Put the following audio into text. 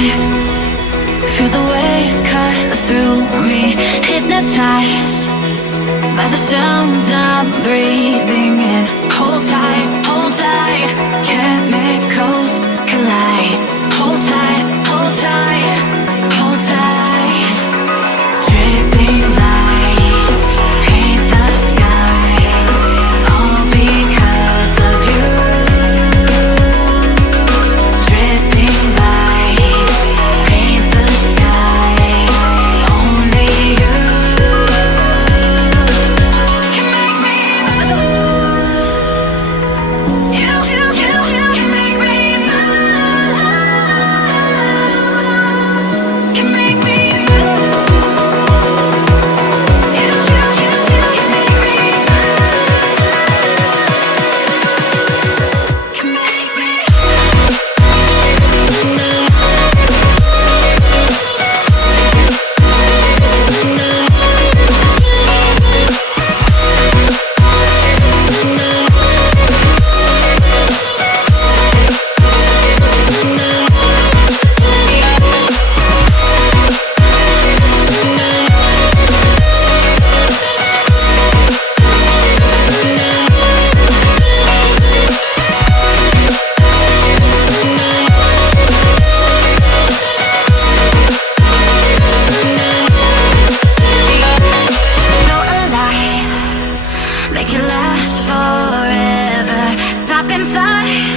Feel the waves cut through me, hypnotized by the sounds I'm breathing in. Hold tight, chemicals collide. Hold tight, hold tight, hold tight. Dripping lights paint the skies, all because of you. Dripping lights paint the skies, only you can make me move. You can make me move. Can make me move. You can make me move. Can make me. You're alive, make it last forever. Stop in time.